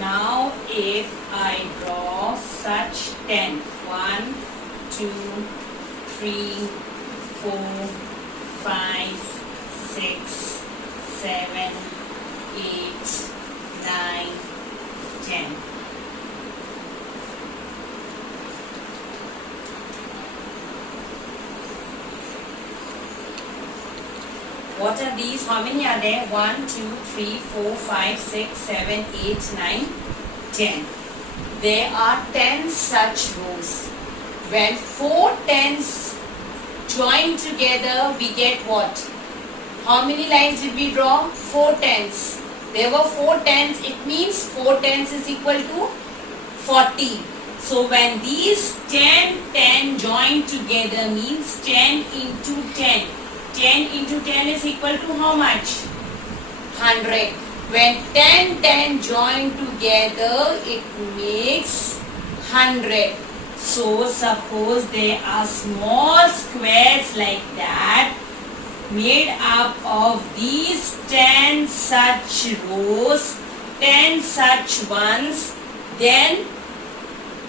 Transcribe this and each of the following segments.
Now if I draw such 10, 1, 2, 3, 4, 5, 6, 7, 8, 9, 10. What are these? How many are there? 1, 2, 3, 4, 5, 6, 7, 8, 9, 10. There are 10 such rows. When 4 tens join together, we get what? How many lines did we draw? 4 tens. There were 4 tens. It means 4 tens is equal to 40. So when these 10 join together means 10 into 10. 10 into 10 is equal to how much? 100. When 10 join together, it makes 100. So suppose there are small squares like that made up of these 10 such rows, 10 such ones, then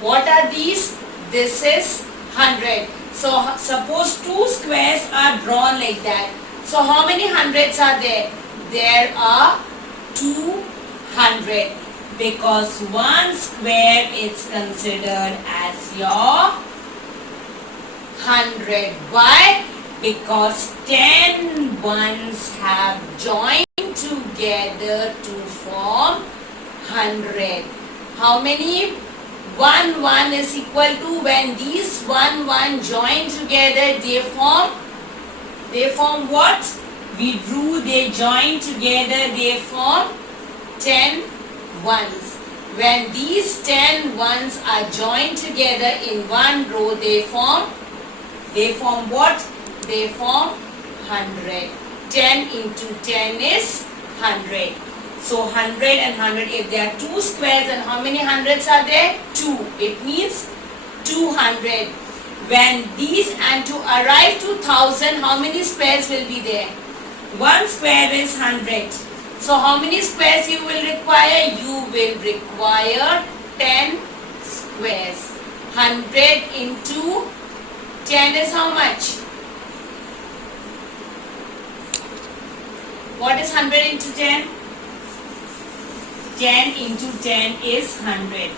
what are these? This is 100. So suppose 2 squares are drawn like that. So how many hundreds are there? There are 200 because one square is considered as your 100. Why? Because 10 ones have joined together to form 100. How many? 1 is equal to, when these 1 join together, they form what? We drew, they join together, they form 10 ones. When these 10 ones are joined together in one row, they form what? They form 100. 10 into 10 is 100. So 100 and 100, if there are 2 squares, then how many hundreds are there? 2. It means 200. When these, and to arrive to 1000, how many squares will be there? 1 square is 100. So how many squares you will require? You will require 10 squares. 100 into 10 is how much? What is 100 into 10? 10 into 10 is 100.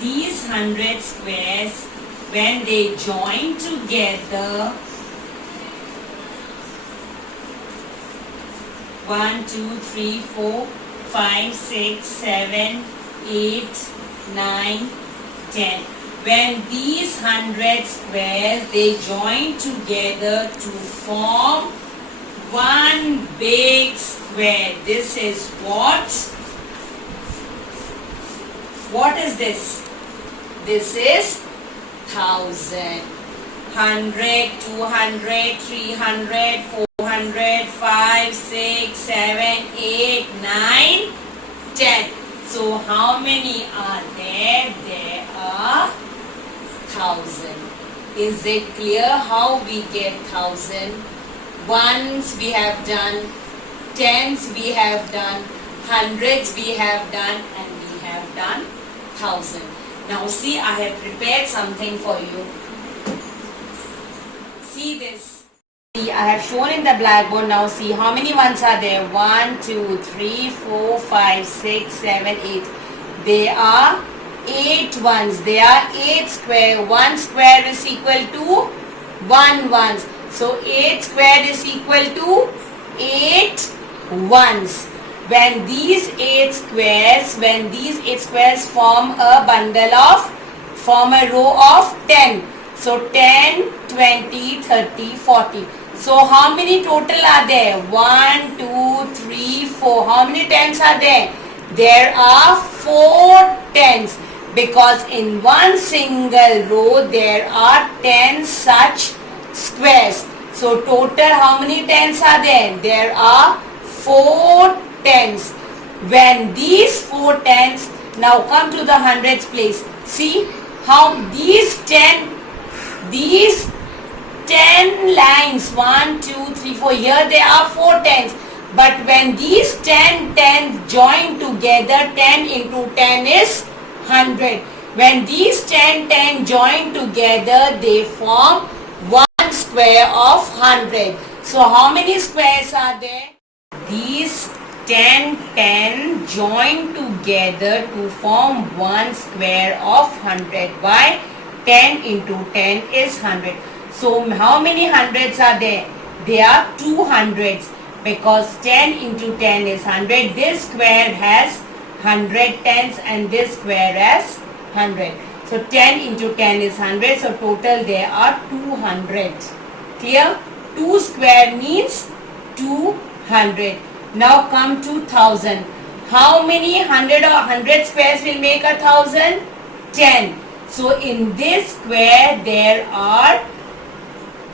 These 100 squares, when they join together, 1, 2, 3, 4, 5, 6, 7, 8, 9, 10. When these 100 squares, they join together to form one big square. This is what? What is this? This is 1000. 100, 200, 300, 400, 5, 6, 7, 8, 9, 10. So how many are there? There are 1000. Is it clear how we get 1000? Ones we have done, tens we have done, hundreds we have done, and we have done 1000. Now see, I have prepared something for you. See this. See, I have shown in the blackboard. Now see how many ones are there. 1, 2, 3, 4, 5, 6, 7, 8. There are 8 ones. There are 8 square. 1 square is equal to 1 ones. So 8 square is equal to 8 ones. When these 8 squares form a row of 10. So 10, 20, 30, 40. So how many total are there? 1, 2, 3, 4. How many tens are there? There are 4 tens. Because in one single row there are 10 such squares. So total how many tens are there? There are 4 tens. When these 4 tens, now come to the hundreds place. See how these 10 lines, 1, 2, 3, 4, here there are 4 tens. But when these 10 tens join together, 10 into 10 is 100. When these 10 join together, they form 1 square of 100. So how many squares are there? These 10 join together to form 1 square of 100. Why? 10 into 10 is 100. So how many hundreds are there? There are 2 hundreds, because 10 into 10 is 100. This square has 100 tens and this square has 100. So 10 into 10 is 100. So total there are 200. Clear? 2 square means 200. Now come to 1000. How many 100 squares will make 1000? 10. So in this square there are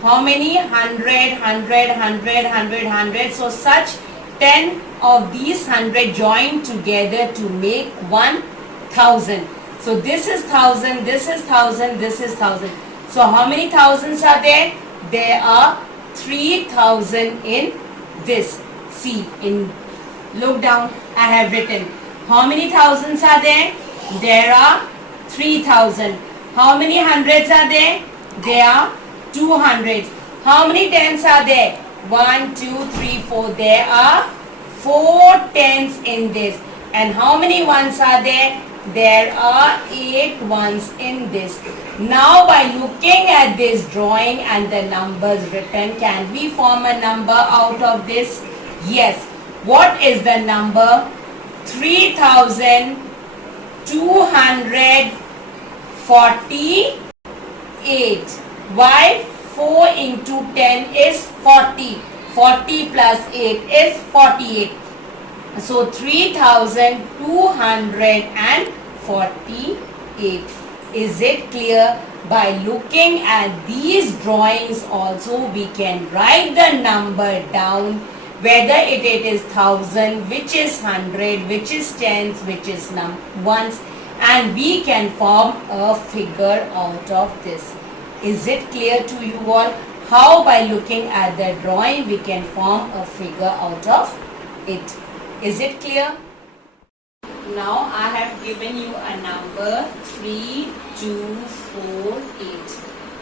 how many? 100, 100, 100, 100, 100. So such 10 of these 100 join together to make 1000. So this is 1000, this is 1000, this is 1000. So how many thousands are there? There are 3000 in this. See, look down, I have written. How many thousands are there? There are 3000. How many hundreds are there? There are 200. How many tens are there? 1, 2, 3, 4. There are 4 tens in this. And how many ones are there? There are 8 ones in this. Now by looking at this drawing and the numbers written, can we form a number out of this? Yes. What is the number? 3248. Why? 4 into 10 is 40. 40 plus 8 is 48. So 3248. Is it clear? By looking at these drawings also, we can write the number down, whether it is 1000, which is 100, which is tens, which is ones, and we can form a figure out of this. Is it clear to you all? How by looking at the drawing we can form a figure out of it. Is it clear? Now I have given you a number 3248.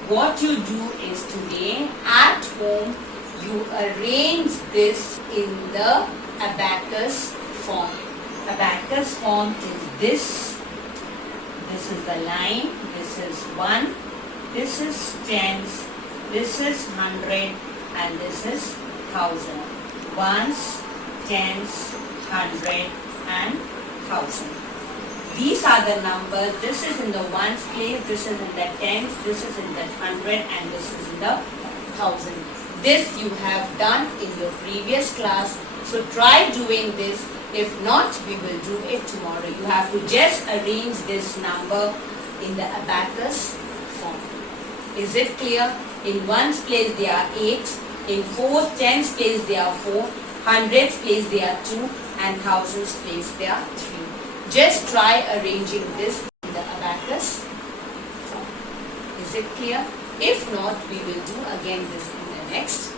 What you do is today at home you arrange this in the abacus form. Abacus form is this. This is the line. This is 1. This is tens. This is 100 and this is 1000. Ones, tens, 100 and 1000. These are the numbers. This is in the ones place, this is in the tens, this is in the 100 and this is in the 1000. This you have done in your previous class. So try doing this. If not, we will do it tomorrow. You have to just arrange this number in the abacus form. Is it clear? In ones place there are 8. In 4 tens place there are 4. Hundreds place there are 2. And thousands place there are 3. Just try arranging this in the abacus form. Is it clear? If not, we will do again this in the next